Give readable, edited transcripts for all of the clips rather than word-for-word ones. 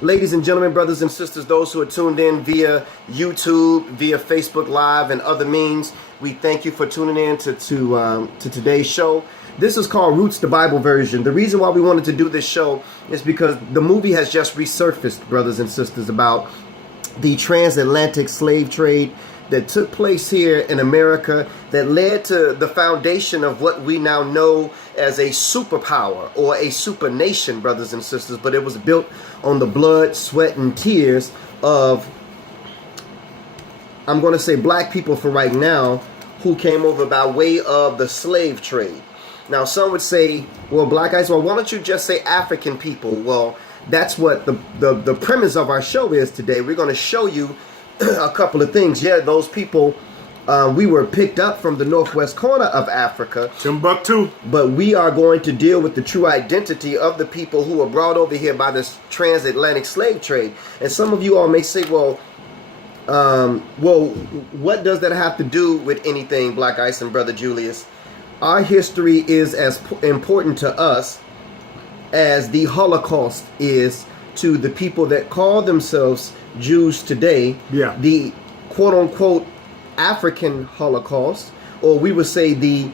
Ladies and gentlemen, brothers and sisters, those who are tuned in via YouTube, via Facebook Live, and other means, we thank you for tuning in to today's show. This is called Roots, the Bible version. The reason why we wanted to do this show is because the movie has just resurfaced, brothers and sisters, about the transatlantic slave trade that took place here in America that led to the foundation of what we now know as a superpower or a super nation, brothers and sisters. But it was built on the blood, sweat, and tears of, I'm going to say, black people for right now, who came over by way of the slave trade. Now, some would say, well, black guys, well, why don't you just say African people? Well, that's what the premise of our show is today. We're going to show you a couple of things. Yeah, those people, we were picked up from the northwest corner of Africa, Timbuktu. but we are going to deal with the true identity of the people who were brought over here by this transatlantic slave trade. And some of you all may say, well, what does that have to do with anything, Black Ice and Brother Julius? Our history is as important to us as the Holocaust is to the people that call themselves Jews today. Yeah. The quote-unquote African Holocaust, or we would say the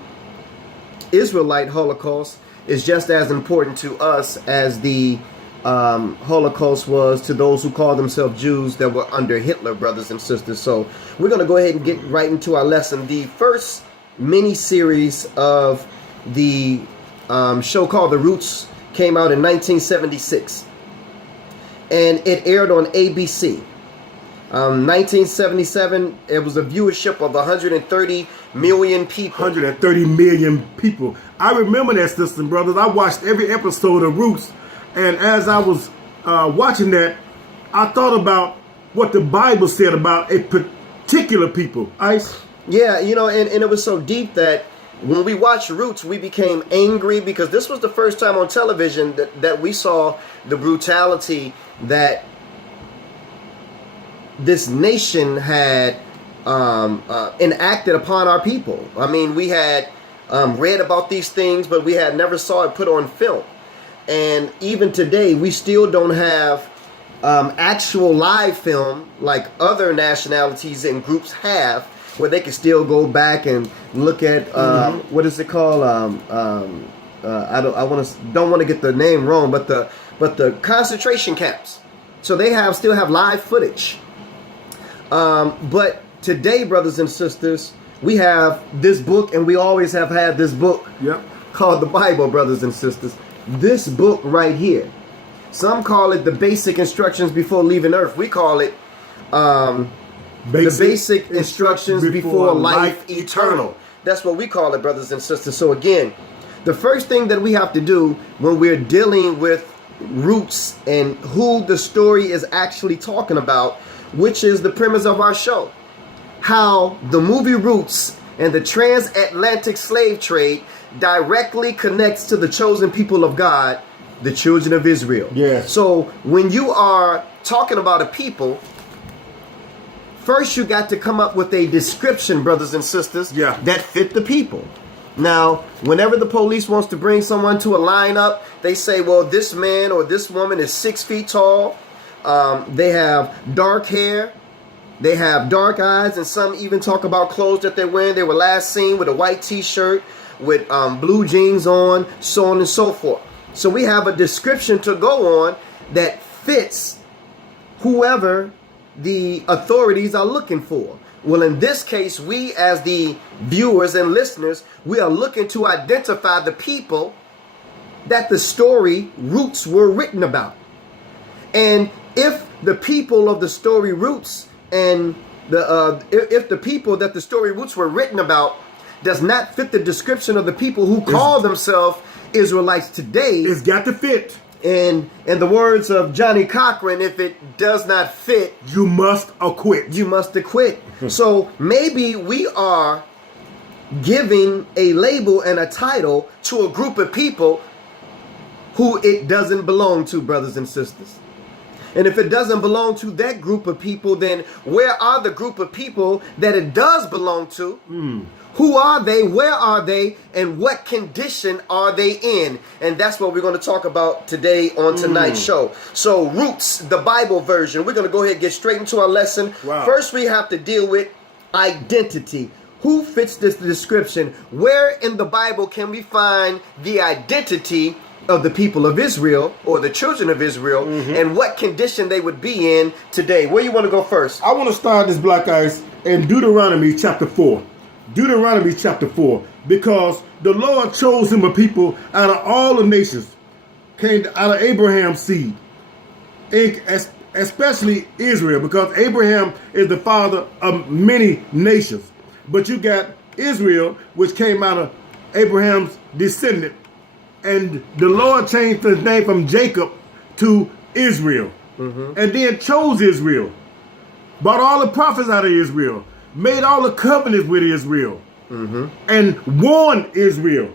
Israelite Holocaust, is just as important to us as the Holocaust was to those who call themselves Jews that were under Hitler, brothers and sisters. So we're going to go ahead and get right into our lesson. The first mini-series of the show called The Roots came out in 1976. And it aired on ABC. 1977, it was a viewership of 130 million people. 130 million people. I remember that, sisters and brothers. I watched every episode of Roots. And as I was watching that, I thought about what the Bible said about a particular people. Ice? Yeah, you know, and it was so deep that when we watched Roots, we became angry because this was the first time on television that we saw the brutality that this nation had enacted upon our people. I mean, we had read about these things, but we had never saw it put on film. And even today, we still don't have actual live film like other nationalities and groups have, where they can still go back and look at what is it called? I don't want to get the name wrong, but the concentration camps. So they still have live footage. But today, brothers and sisters, we have this book, and we always have had this book called the Bible, brothers and sisters. This book right here. Some call it the basic instructions before leaving Earth. We call it the basic instructions before life eternal. That's what we call it, brothers and sisters. So again, the first thing that we have to do when we're dealing with Roots and who the story is actually talking about, which is the premise of our show, how the movie Roots and the transatlantic slave trade directly connects to the chosen people of God, the children of Israel. Yes. So when you are talking about a people, first you got to come up with a description, brothers and sisters, that fit the people. Now, whenever the police wants to bring someone to a lineup, they say, well, this man or this woman is 6 feet tall. They have dark hair. They have dark eyes, and some even talk about clothes that they're wearing. They were last seen with a white t-shirt with blue jeans on, so on and so forth. So we have a description to go on that fits whoever the authorities are looking for. Well, in this case, we as the viewers and listeners, we are looking to identify the people that the story Roots were written about. And if the people of the story Roots and if the people that the story Roots were written about does not fit the description of the people who call themselves Israelites today, it's got to fit. And in the words of Johnny Cochran, if it does not fit, you must acquit. You must acquit. So maybe we are giving a label and a title to a group of people who it doesn't belong to, brothers and sisters. And if it doesn't belong to that group of people, then where are the group of people that it does belong to? Who are they? Where are they? And what condition are they in? And that's what we're going to talk about today on tonight's show. So, Roots, the Bible version. We're going to go ahead and get straight into our lesson. Wow. First, we have to deal with identity. Who fits this description? Where in the Bible can we find the identity of the people of Israel or the children of Israel, and what condition they would be in today? Where you want to go first? I want to start this, Black Ice, in Deuteronomy chapter 4. Deuteronomy chapter 4, because the Lord chose him a people out of all the nations, came out of Abraham's seed, especially Israel, because Abraham is the father of many nations. But you got Israel, which came out of Abraham's descendant, and the Lord changed his name from Jacob to Israel, and then chose Israel, brought all the prophets out of Israel, made all the covenants with Israel, and warned Israel.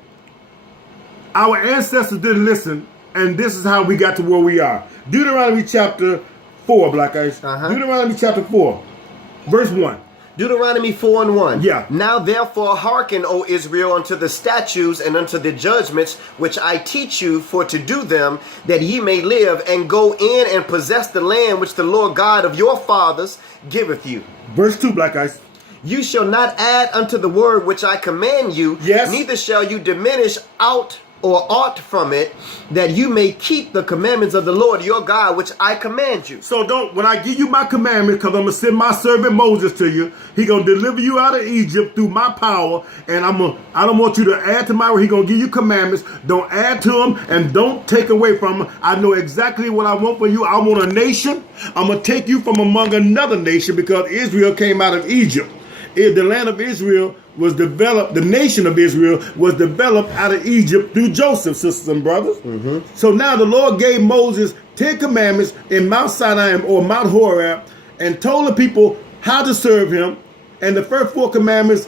Our ancestors didn't listen, and this is how we got to where we are. Deuteronomy chapter 4, Black Ice. Deuteronomy chapter 4, verse 1. Deuteronomy 4:1. Yeah. Now therefore hearken, O Israel, unto the statutes and unto the judgments which I teach you for to do them, that ye may live, and go in and possess the land which the Lord God of your fathers giveth you. Verse 2, Black Ice. You shall not add unto the word which I command you, Yes. neither shall you diminish out or aught from it, that you may keep the commandments of the Lord your God, which I command you. So when I give you my commandments, because I'm going to send my servant Moses to you, he going to deliver you out of Egypt through my power, and I don't want you to add to my word. He going to give you commandments. Don't add to them, and don't take away from them. I know exactly what I want for you. I want a nation. I'm going to take you from among another nation, because Israel came out of Egypt. The land of Israel was developed, the nation of Israel was developed out of Egypt through Joseph, sisters and brothers. So now the Lord gave Moses 10 commandments in Mount Sinai or Mount Horeb, and told the people how to serve him. And the first 4 commandments,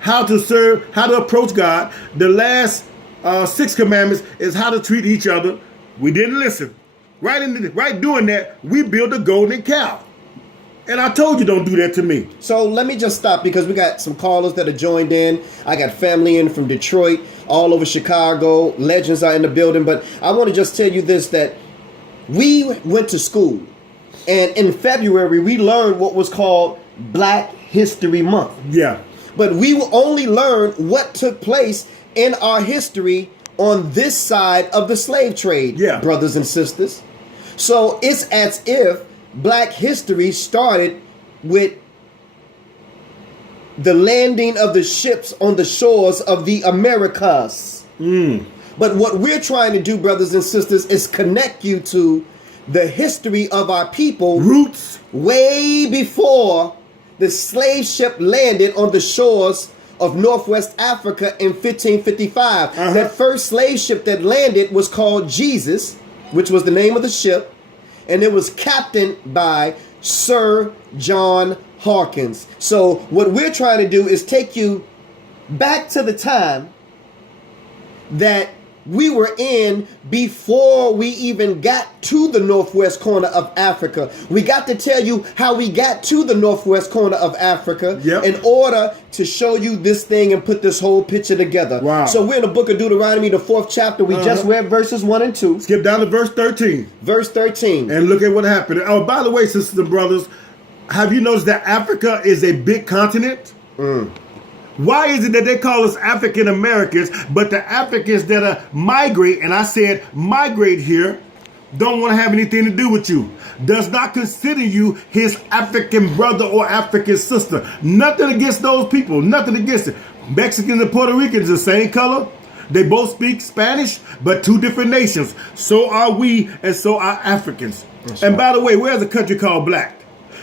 how to serve, how to approach God. The last 6 commandments is how to treat each other. We didn't listen. Right doing that, we built a golden calf. And I told you don't do that to me. So let me just stop, because we got some callers that are joined in. I got family in from Detroit, all over Chicago. Legends are in the building. But I want to just tell you this, that we went to school. And in February, we learned what was called Black History Month. Yeah. But we will only learn what took place in our history on this side of the slave trade, brothers and sisters. So it's as if Black history started with the landing of the ships on the shores of the Americas. But what we're trying to do, brothers and sisters, is connect you to the history of our people. Roots. Way before the slave ship landed on the shores of Northwest Africa in 1555. That first slave ship that landed was called Jesus, which was the name of the ship. And it was captained by Sir John Hawkins. So what we're trying to do is take you back to the time that we were in before we even got to the northwest corner of Africa. We got to tell you how we got to the northwest corner of Africa in order to show you this thing and put this whole picture together. Wow. So we're in the book of Deuteronomy, the 4th chapter. We just read verses 1 and 2. Skip down to verse 13. Verse 13. And look at what happened. Oh, by the way, sisters and brothers, have you noticed that Africa is a big continent? Why is it that they call us African Americans, but the Africans that migrate, and I said migrate here, don't want to have anything to do with you? Does not consider you his African brother or African sister. Nothing against those people. Nothing against it. Mexicans and Puerto Ricans the same color. They both speak Spanish, but 2 different nations. So are we, and so are Africans. And by the way, where's a country called BLAQ?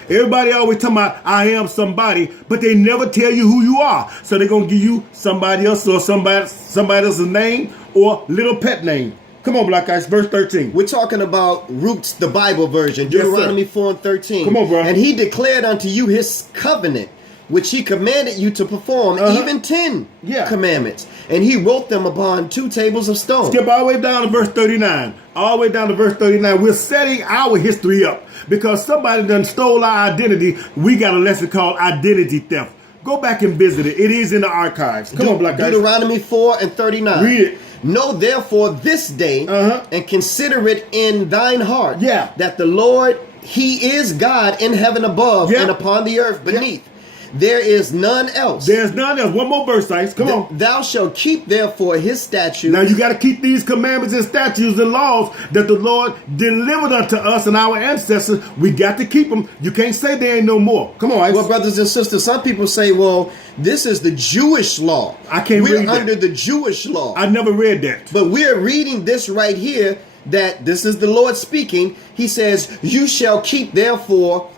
Everybody always talking about I am somebody, but they never tell you who you are. So they're going to give you somebody else or somebody else's name or little pet name. Come on, Black Ice, verse 13. We're talking about Roots, the Bible version, Deuteronomy 4 and 13. Come on, bro. And he declared unto you his covenant, which he commanded you to perform, even 10 commandments. And he wrote them upon 2 tables of stone. Skip all the way down to verse 39. All the way down to verse 39. We're setting our history up because somebody done stole our identity. We got a lesson called identity theft. Go back and visit it. It is in the archives. Come on, Black Ice. Deuteronomy 4:39. Read it. Know therefore this day and consider it in thine heart that the Lord, he is God in heaven above and upon the earth beneath. There is none else. There's none else. One more verse, Ice. Come on. Thou shalt keep therefore his statutes. Now you got to keep these commandments and statutes and laws that the Lord delivered unto us and our ancestors. We got to keep them. You can't say there ain't no more. Come on, Ice. Well, brothers and sisters, some people say, well, this is the Jewish law. I can't read that. We're under the Jewish law. I never read that. But we're reading this right here, that this is the Lord speaking. He says, you shall keep therefore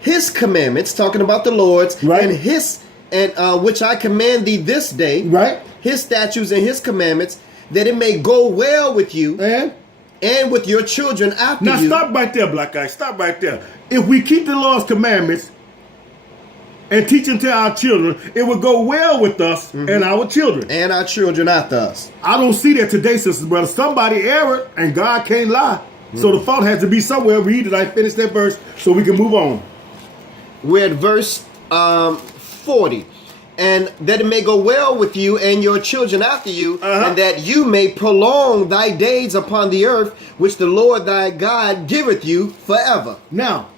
his commandments, talking about the Lord's, and which I command thee this day, his statutes and his commandments, that it may go well with you and with your children after you. Now stop right there, Black Guy. Stop right there. If we keep the Lord's commandments and teach them to our children, it will go well with us and our children. And our children after us. I don't see that today, sisters, brothers. Somebody erred and God can't lie. So the fault has to be somewhere. Read it. I finished that verse so we can move on. We're at verse 40. And that it may go well with you and your children after you, and that you may prolong thy days upon the earth, which the Lord thy God giveth you forever. Now,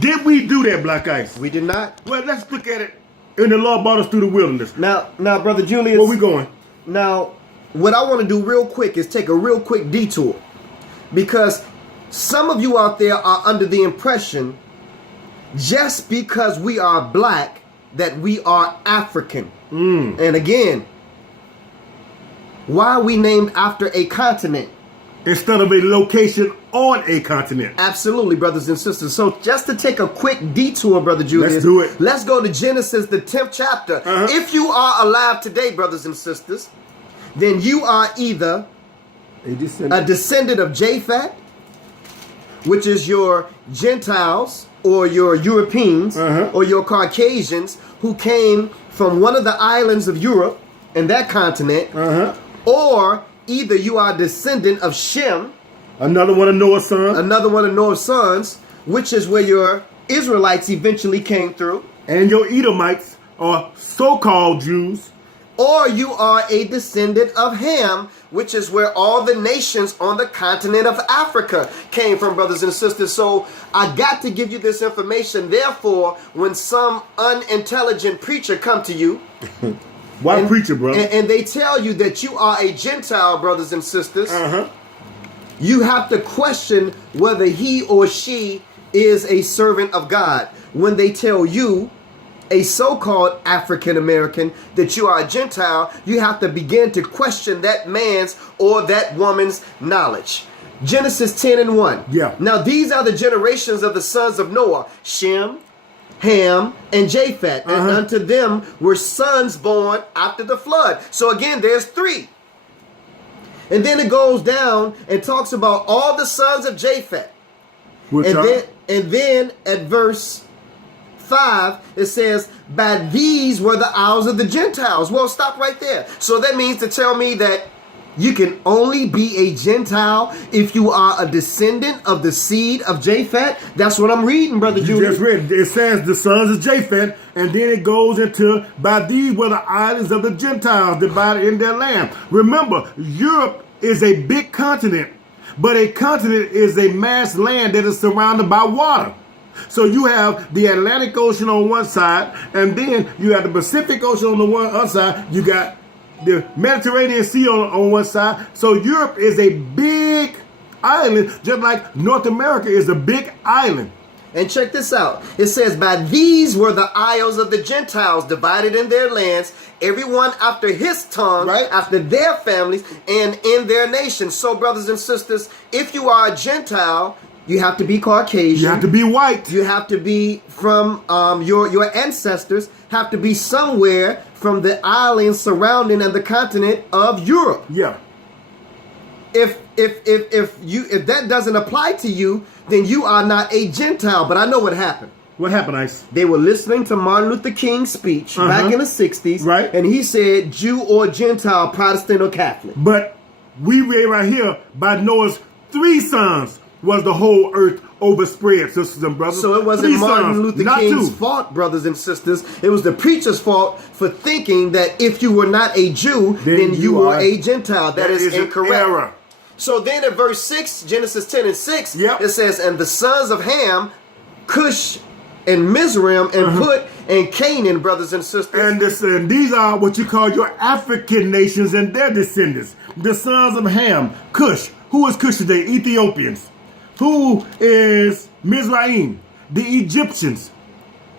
did we do that, Black Ice? We did not. Well, let's look at it. And the Lord brought us through the wilderness. Now, Brother Julius. Where we going? Now, what I want to do real quick is take a real quick detour. Because some of you out there are under the impression just because we are black that we are African. And again, why are we named after a continent instead of a location on a continent? Absolutely, brothers and sisters. So just to take a quick detour, Brother Julius. Let's do it. Let's go to Genesis, the 10th chapter. If you are alive today, brothers and sisters, then you are either a descendant of Japheth, which is your Gentiles or your Europeans or your Caucasians who came from one of the islands of Europe and that continent, or either you are a descendant of Shem, another one of Noah's sons, which is where your Israelites eventually came through, and your Edomites are so-called Jews, or you are a descendant of Ham, which is where all the nations on the continent of Africa came from, brothers and sisters. So I got to give you this information. Therefore, when some unintelligent preacher come to you, why preacher, brother? And they tell you that you are a Gentile, brothers and sisters, you have to question whether he or she is a servant of God. When they tell you, a so-called African American, that you are a Gentile, you have to begin to question that man's or that woman's knowledge. Genesis 10:1. Yeah. Now these are the generations of the sons of Noah: Shem, Ham, and Japheth. And unto them were sons born after the flood. So again, there's 3. And then it goes down and talks about all the sons of Japheth. And then at verse 5, it says, by these were the isles of the Gentiles. Well, stop right there. So that means to tell me that you can only be a Gentile if you are a descendant of the seed of Japheth. That's what I'm reading, Brother Julius. You just read it. It says the sons of Japheth, and then it goes into, by these were the islands of the Gentiles divided in their land. Remember, Europe is a big continent, but a continent is a mass land that is surrounded by water. So you have the Atlantic Ocean on one side, and then you have the Pacific Ocean on the other side. You got the Mediterranean Sea on one side. So Europe is a big island, just like North America is a big island. And check this out. It says, by these were the isles of the Gentiles divided in their lands, everyone after his tongue, after their families, and in their nations. So, brothers and sisters, if you are a Gentile, you have to be Caucasian. You have to be white. You have to be from your ancestors have to be somewhere from the islands surrounding and the continent of Europe. Yeah. If that doesn't apply to you, then you are not a Gentile. But I know what happened. What happened, Ice? They were listening to Martin Luther King's speech back in the 60s. Right. And he said Jew or Gentile, Protestant or Catholic. But we read right here by Noah's 3 sons. was the whole earth overspread, sisters and brothers. So it wasn't 3 Martin sons, Luther not King's 2. fault, brothers and sisters. It was the preacher's fault for thinking that if you were not a Jew, then you were a Gentile. That is incorrect. Error. So then in verse 6, Genesis 10 and 6, Yep. it says, and the sons of Ham, Cush and Mizraim and Put and Canaan, brothers and sisters. And these are what you call your African nations and their descendants. The sons of Ham, Cush. Who is Cush today? Ethiopians. Who is Mizraim? The Egyptians.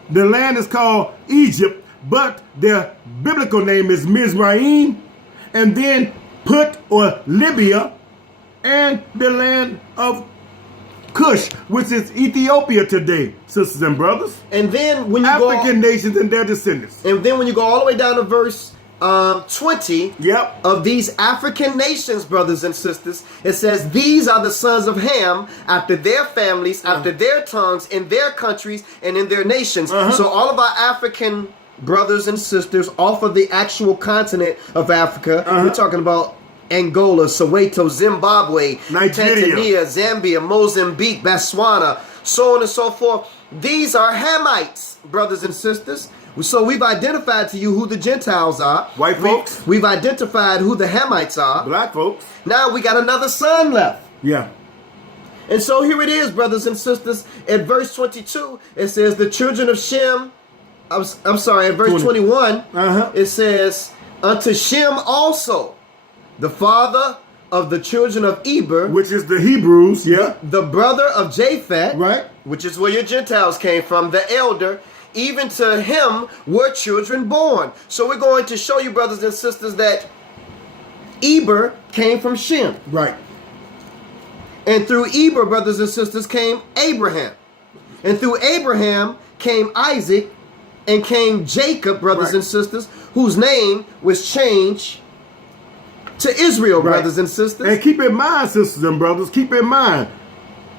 The land is called Egypt, but their biblical name is Mizraim. And then Put or Libya, and the land of Cush, which is Ethiopia today, sisters and brothers. And then when you African nations and their descendants. And then when you go all the way down to verse 20 Yep. of these African nations, brothers and sisters, it says, these are the sons of Ham after their families, after their tongues, in their countries, and in their nations. So all of our African brothers and sisters off of the actual continent of Africa, we're talking about Angola, Soweto, Zimbabwe, Nigeria, Tanzania, Zambia, Mozambique, Botswana, so on and so forth. These are Hamites, brothers and sisters. So we've identified to you who the Gentiles are. White folks. We've identified who the Hamites are. Black folks. Now we got another son left. Yeah. And so here it is, brothers and sisters. At verse 22, it says the children of Shem. I'm sorry, at verse 21, it says, unto Shem also, the father of the children of Eber, which is the Hebrews, yeah. The brother of Japhet, right, which is where your Gentiles came from, the elder, even to him were children born. So we're going to show you, brothers and sisters, that Eber came from Shem. Right. And through Eber, brothers and sisters, came Abraham. And through Abraham came Isaac, and came Jacob, brothers and sisters, whose name was changed to Israel, brothers and sisters. And keep in mind, sisters and brothers, keep in mind,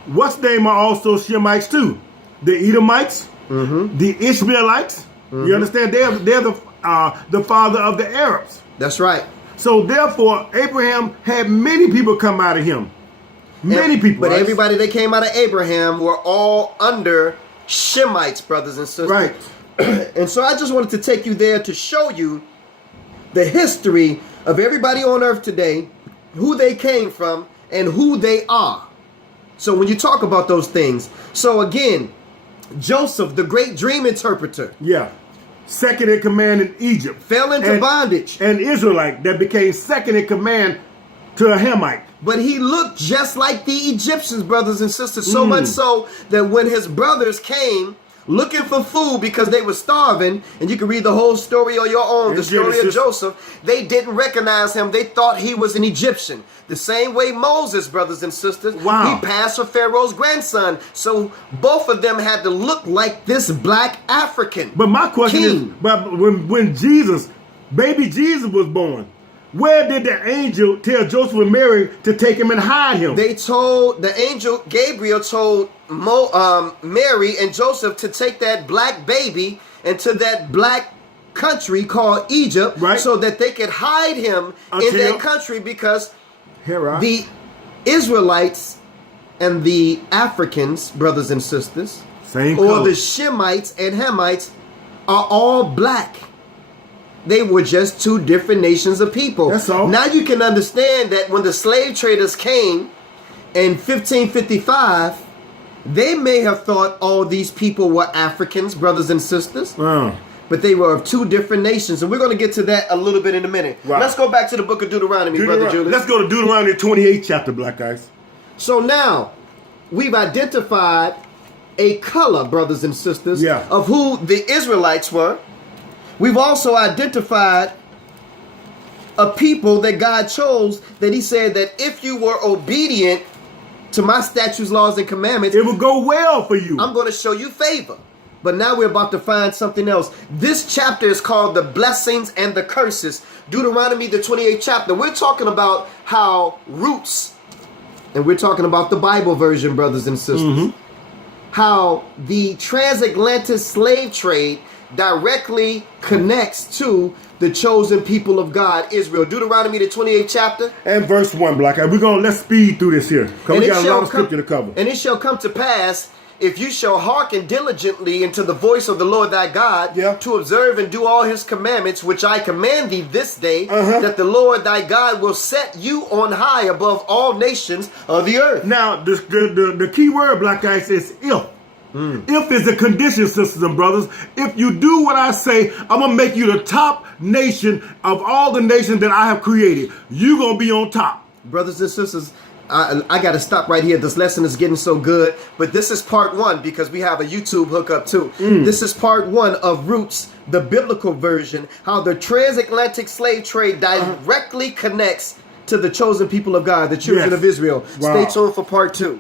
what's name are also Shemites too? The Edomites, the Ishmaelites. You understand? They're the father of the Arabs. That's right. So therefore, Abraham had many people come out of him. Many people. But everybody that came out of Abraham were all under Shemites, brothers and sisters. Right. And so I just wanted to take you there to show you the history of everybody on earth today, who they came from, and who they are. So when you talk about those things, so again, Joseph, the great dream interpreter. Yeah. Second in command in Egypt. Fell into bondage. An Israelite that became second in command to a Hamite. But he looked just like the Egyptians, brothers and sisters, so much so that when his brothers came looking for food because they were starving, and you can read the whole story on your own, the story of Joseph, they didn't recognize him. They thought he was an Egyptian. The same way Moses, brothers and sisters, he passed for Pharaoh's grandson. So both of them had to look like this black African. But my question is, but when Jesus, baby Jesus was born, where did the angel tell Joseph and Mary to take him and hide him? They told, the angel Gabriel told Mary and Joseph to take that black baby into that black country called Egypt, so that they could hide him in that country, because the Israelites and the Africans, brothers and sisters, or the Shemites and Hamites are all black. They were just two different nations of people. That's all. Now you can understand that when the slave traders came in 1555, they may have thought all these people were Africans, brothers and sisters. But they were of two different nations. And we're going to get to that a little bit in a minute. Let's go back to the book of Deuteronomy, Brother Julius. Let's go to Deuteronomy 28th chapter, Black guys. So now, we've identified a color, brothers and sisters, of who the Israelites were. We've also identified a people that God chose, that he said that if you were obedient to my statutes, laws, and commandments, it will go well for you. I'm going to show you favor. But now we're about to find something else. This chapter is called the blessings and the curses. Deuteronomy, the 28th chapter. We're talking about how roots, and we're talking about the Bible version, brothers and sisters, how the transatlantic slave trade directly connects to the the chosen people of God, Israel. Deuteronomy, the 28th chapter. And verse 1, Black Eye. Let's speed through this here, because we got a lot of scripture to cover. And it shall come to pass, if you shall hearken diligently into the voice of the Lord thy God, to observe and do all his commandments, which I command thee this day, that the Lord thy God will set you on high above all nations of the earth. Now, the key word, Black Eye, is if. If is a condition, sisters and brothers. If you do what I say, I'm going to make you the top nation of all the nations that I have created. You're going to be on top. Brothers and sisters, I got to stop right here. This lesson is getting so good. But this is part 1 because we have a YouTube hookup too. This is part 1 of Roots, the biblical version, how the transatlantic slave trade directly connects to the chosen people of God, the children of Israel. Stay tuned for part 2.